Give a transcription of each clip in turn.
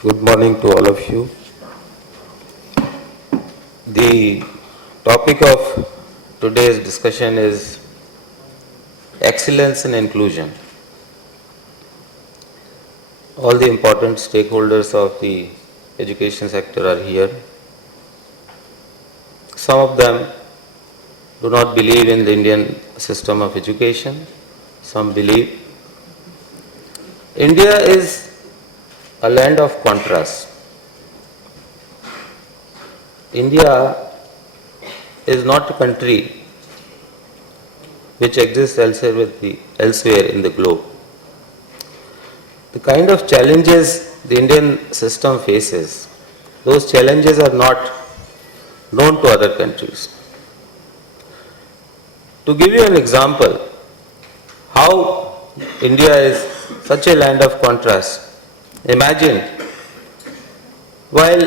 Good morning to all of you. The topic of today's discussion is excellence in inclusion. All the important stakeholders of the education sector are here. Some of them do not believe in the Indian system of education. Some believe. India is a land of contrast. India is not a country which exists elsewhere in the globe. The kind of challenges the Indian system faces, those challenges are not known to other countries. To give you an example, how India is such a land of contrast, imagine while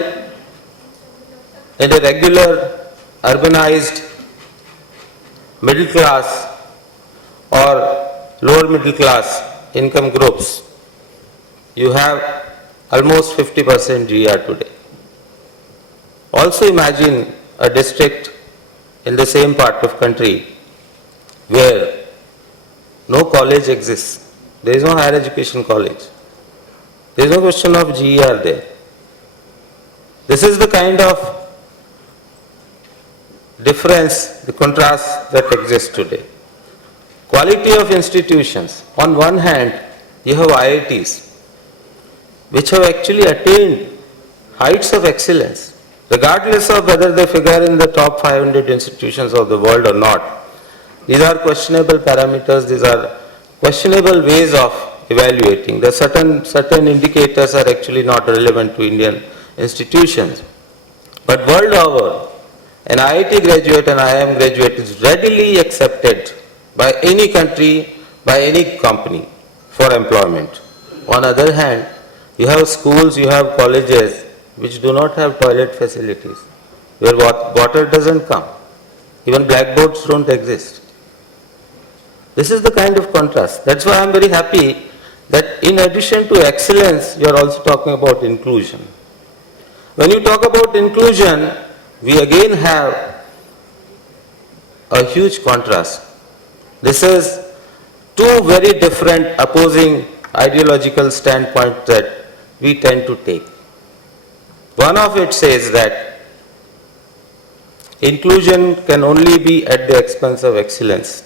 in a regular urbanized middle class or lower middle class income groups, you have almost 50% GR today. Also imagine a district in the same part of country where no college exists. There is no higher education college. There is no question of GR there. This is the kind of difference, the contrast that exists today. Quality of institutions. On one hand, you have IITs, which have actually attained heights of excellence, regardless of whether they figure in the top 500 institutions of the world or not. These are questionable parameters, these are questionable ways of evaluating. There are certain indicators are actually not relevant to Indian institutions. But world over, an IIT graduate and IIM graduate is readily accepted by any country, by any company for employment. On the other hand, you have schools, you have colleges which do not have toilet facilities, where water doesn't come. Even blackboards don't exist. This is the kind of contrast. That's why I'm very happy that in addition to excellence, you are also talking about inclusion. When you talk about inclusion, we again have a huge contrast. This is two very different opposing ideological standpoints that we tend to take. One of it says that inclusion can only be at the expense of excellence.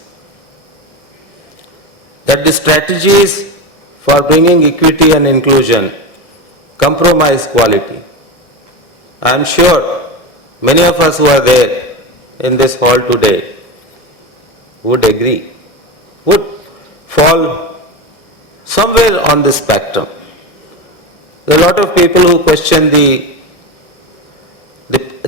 That the strategies for bringing equity and inclusion compromise quality. I am sure many of us who are there in this hall today would agree, would fall somewhere on the spectrum. There are a lot of people who question the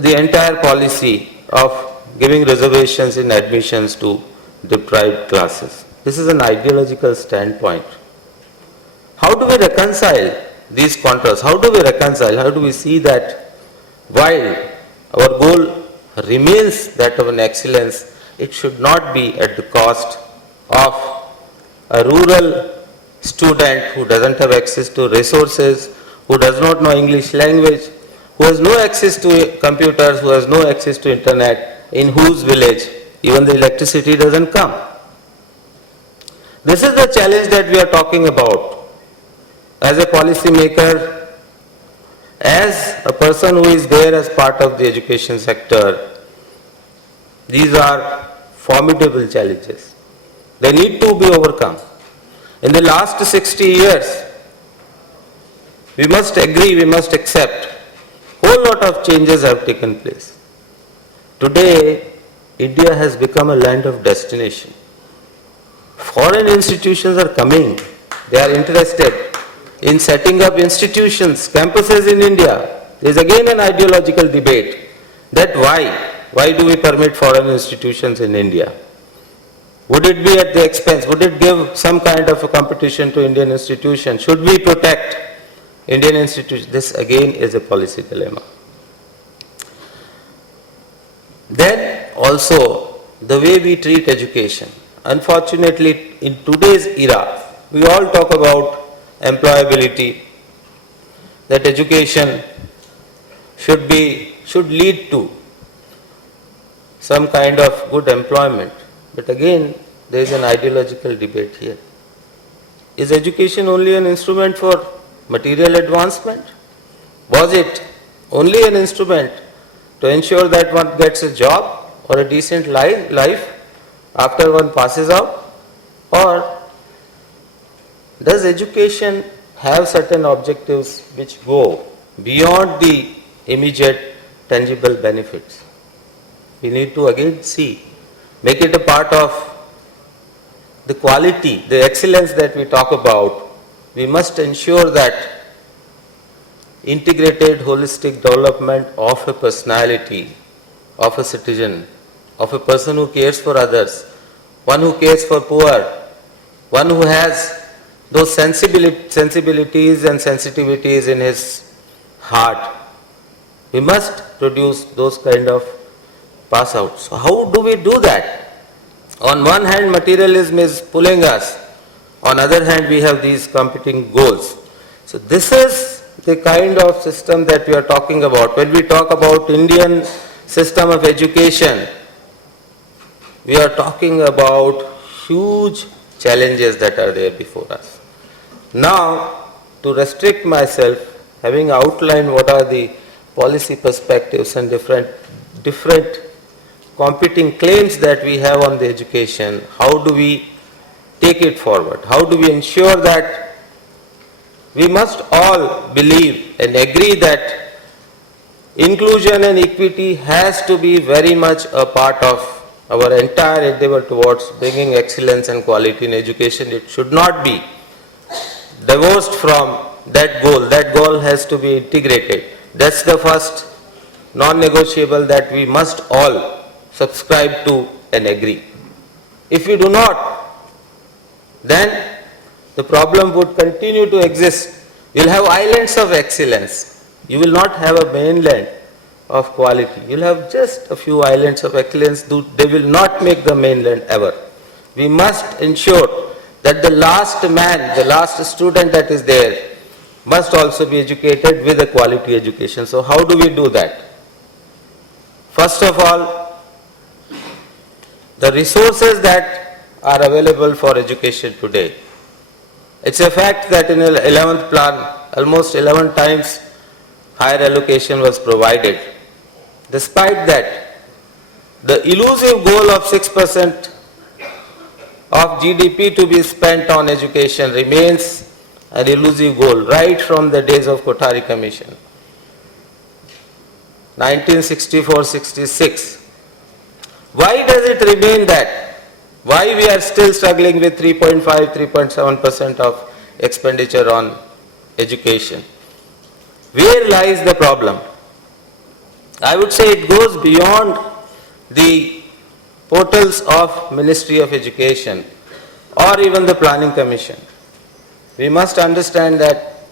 entire policy of giving reservations in admissions to deprived classes. This is an ideological standpoint. How do we reconcile these contrasts? How do we reconcile? How do we see that while our goal remains that of an excellence, it should not be at the cost of a rural student who doesn't have access to resources, who does not know English language, who has no access to computers, who has no access to internet, in whose village even the electricity doesn't come. This is the challenge that we are talking about. As a policy maker, as a person who is there as part of the education sector, these are formidable challenges. They need to be overcome. In the last 60 years, we must agree, we must accept, whole lot of changes have taken place. Today, India has become a land of destination. Foreign institutions are coming. They are interested in setting up institutions, campuses in India. There is again an ideological debate that why do we permit foreign institutions in India? Would it be at the expense? Would it give some kind of a competition to Indian institutions? Should we protect Indian institutions? This again is a policy dilemma. Then also the way we treat education. Unfortunately, in today's era, we all talk about employability. that education should lead to some kind of good employment. But again, there is an ideological debate here. Is education only an instrument for material advancement? Was it only an instrument to ensure that one gets a job or a decent life after one passes out? Or does education have certain objectives which go beyond the immediate tangible benefits? We need to again see, make it a part of the quality, the excellence that we talk about. We must ensure that integrated holistic development of a personality, of a citizen, of a person who cares for others, one who cares for poor, one who has those sensibilities and sensitivities in his heart. We must produce those kind of pass outs. So how do we do that? On one hand, materialism is pulling us. On other hand, we have these competing goals. So this is the kind of system that we are talking about. When we talk about Indian system of education, we are talking about huge challenges that are there before us. Now, to restrict myself, having outlined what are the policy perspectives and different competing claims that we have on the education, how do we take it forward? How do we ensure that we must all believe and agree that inclusion and equity has to be very much a part of our entire endeavor towards bringing excellence and quality in education. It should not be divorced from that goal. That goal has to be integrated. That's the first non-negotiable that we must all subscribe to and agree. If we do not, then the problem would continue to exist. You'll have islands of excellence. You will not have a mainland of quality. You'll have just a few islands of excellence. They will not make the mainland ever. We must ensure that the last man, the last student that is there, must also be educated with a quality education. So how do we do that? First of all, the resources that are available for education today. It's a fact that in the 11th plan, almost 11 times higher allocation was provided. Despite that, the elusive goal of 6% of GDP to be spent on education remains an elusive goal right from the days of Kothari Commission. 1964-66. Why does it remain that? Why we are still struggling with 3.5, 3.7% of expenditure on education? Where lies the problem? I would say it goes beyond the portals of Ministry of Education or even the Planning Commission. We must understand that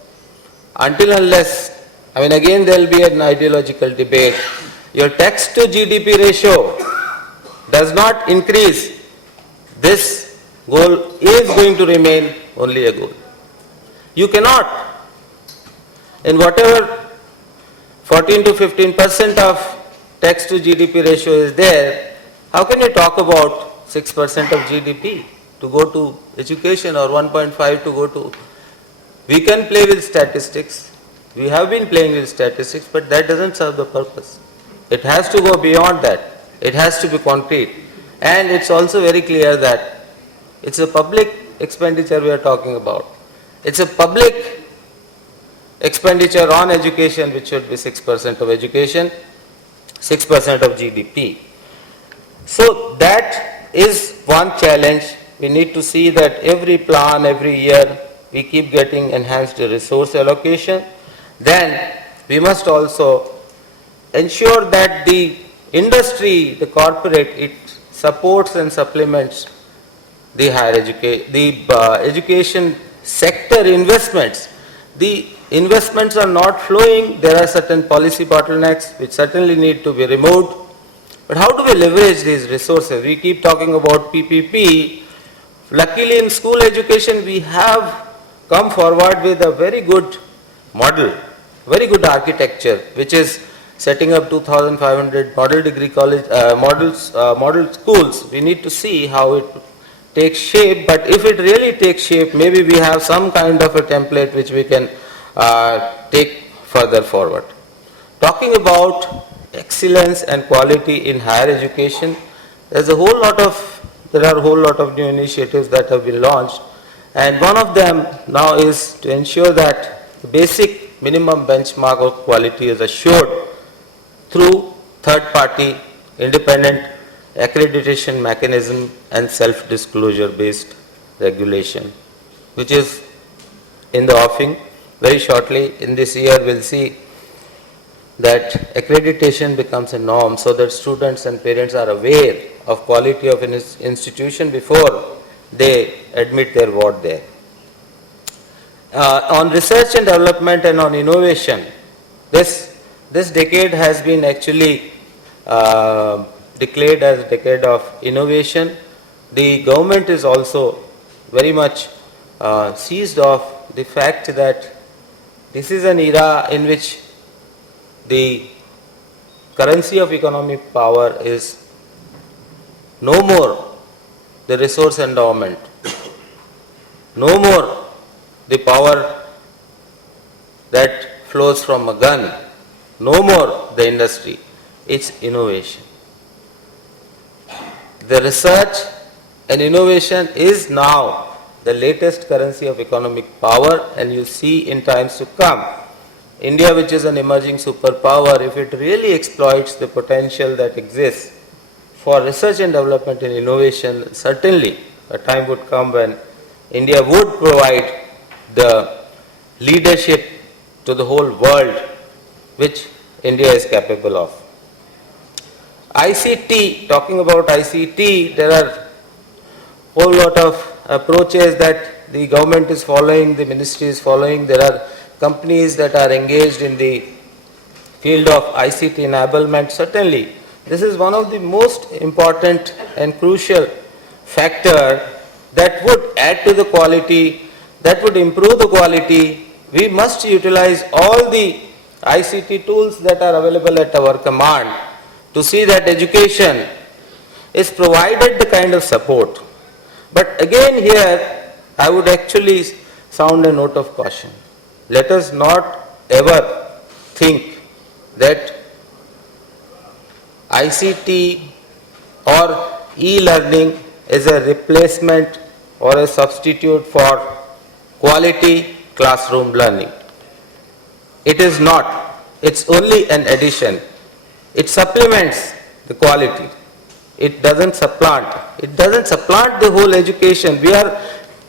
until unless, again there will be an ideological debate, your tax to GDP ratio does not increase, this goal is going to remain only a goal. You cannot, in whatever 14 to 15% of tax to GDP ratio is there, how can you talk about 6% of GDP to go to education or 1.5 to go to? We can play with statistics. We have been playing with statistics, but that doesn't serve the purpose. It has to go beyond that. It has to be concrete. And it's also very clear that it's a public expenditure we are talking about. It's a public expenditure on education which should be 6% of education, 6% of GDP. So that is one challenge. We need to see that every plan, every year, we keep getting enhanced resource allocation. Then we must also ensure that the industry, the corporate, it supports and supplements the education sector investments. The investments are not flowing. There are certain policy bottlenecks which certainly need to be removed. But how do we leverage these resources? We keep talking about PPP. Luckily in school education we have come forward with a very good model very good architecture, which is setting up 2,500 model degree college, model schools. We need to see how it takes shape, but if it really takes shape, maybe we have some kind of a template which we can take further forward. Talking about excellence and quality in higher education, there are a whole lot of new initiatives that have been launched, and one of them now is to ensure that the basic minimum benchmark of quality is assured through third-party independent accreditation mechanism and self-disclosure based regulation, which is in the offing very shortly. In this year, we'll see that accreditation becomes a norm so that students and parents are aware of quality of an institution before they admit their ward there. On research and development and on innovation, this decade has been actually declared as a decade of innovation. The government is also very much seized of the fact that this is an era in which the currency of economic power is no more the resource endowment, no more the power that flows from a gun, no more the industry, it's innovation. The research and innovation is now the latest currency of economic power, and you see in times to come, India, which is an emerging superpower, if it really exploits the potential that exists for research and development and innovation, certainly a time would come when India would provide the leadership to the whole world which India is capable of. ICT, talking about ICT, there are a whole lot of approaches that the government is following, the ministry is following. There are companies that are engaged in the field of ICT enablement. Certainly, this is one of the most important and crucial factor that would add to the quality, that would improve the quality. We must utilize all the ICT tools that are available at our command to see that education is provided the kind of support. But again here, I would actually sound a note of caution. Let us not ever think that ICT or e-learning is a replacement or a substitute for quality classroom learning. It is not. It's only an addition. It supplements the quality. It doesn't supplant. It doesn't supplant the whole education.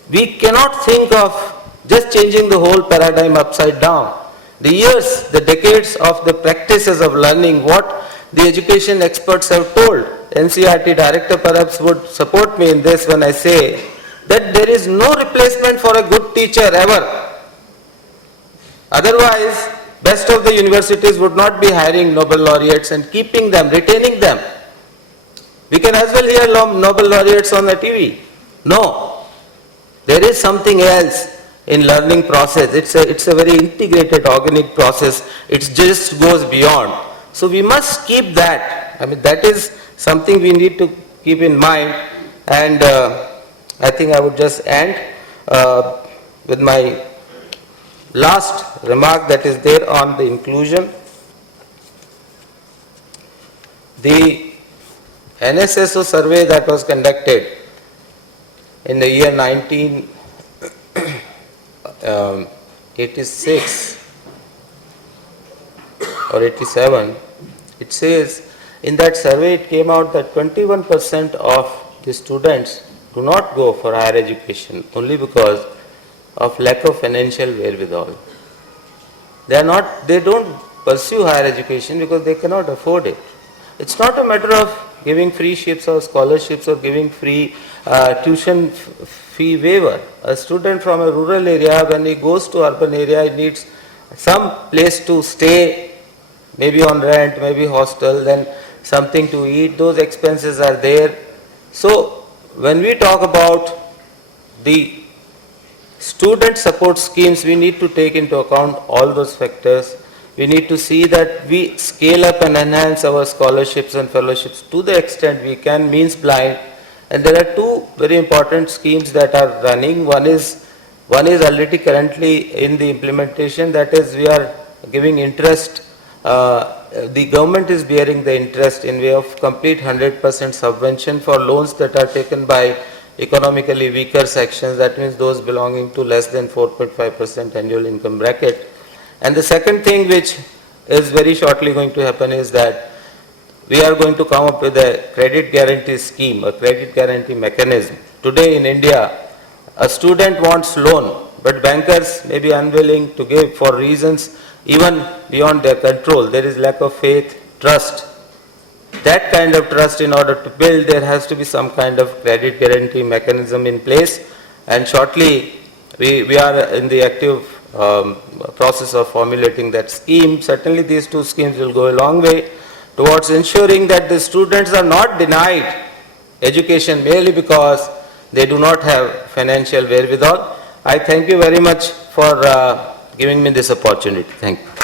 We cannot think of just changing the whole paradigm upside down. The years, the decades of the practices of learning, what the education experts have told, NCERT director perhaps would support me in this when I say that there is no replacement for a good teacher ever. Otherwise, best of the universities would not be hiring Nobel laureates and keeping them, retaining them. We can as well hear Nobel laureates on the TV. No, there is something else in learning process. It's a very integrated organic process. It just goes beyond. So we must keep that. I mean, that is something we need to keep in mind. And I think I would just end with my last remark that is there on the inclusion. The NSSO survey that was conducted in the year 1986 or 87, it says in that survey it came out that 21% of the students do not go for higher education only because of lack of financial wherewithal. They don't pursue higher education because they cannot afford it. It's not a matter of giving free ships or scholarships or giving free tuition fee waiver. A student from a rural area, when he goes to urban area, he needs some place to stay, maybe on rent, maybe hostel, then something to eat. Those expenses are there. So when we talk about the student support schemes, we need to take into account all those factors. we need to see that we scale up and enhance our scholarships and fellowships to the extent we can, means blind. And there are two very important schemes that are running. One is already currently in the implementation, that is we are giving interest, the government is bearing the interest in way of complete 100% subvention for loans that are taken by economically weaker sections, that means those belonging to less than 4.5% annual income bracket. And the second thing which is very shortly going to happen is that we are going to come up with a credit guarantee scheme, a credit guarantee mechanism. Today in India, a student wants loan, but bankers may be unwilling to give for reasons even beyond their control. There is lack of faith, trust. That kind of trust, in order to build, there has to be some kind of credit guarantee mechanism in place. And shortly, we are in the active process of formulating that scheme. Certainly these two schemes will go a long way towards ensuring that the students are not denied education merely because they do not have financial wherewithal. I thank you very much for giving me this opportunity. Thank you.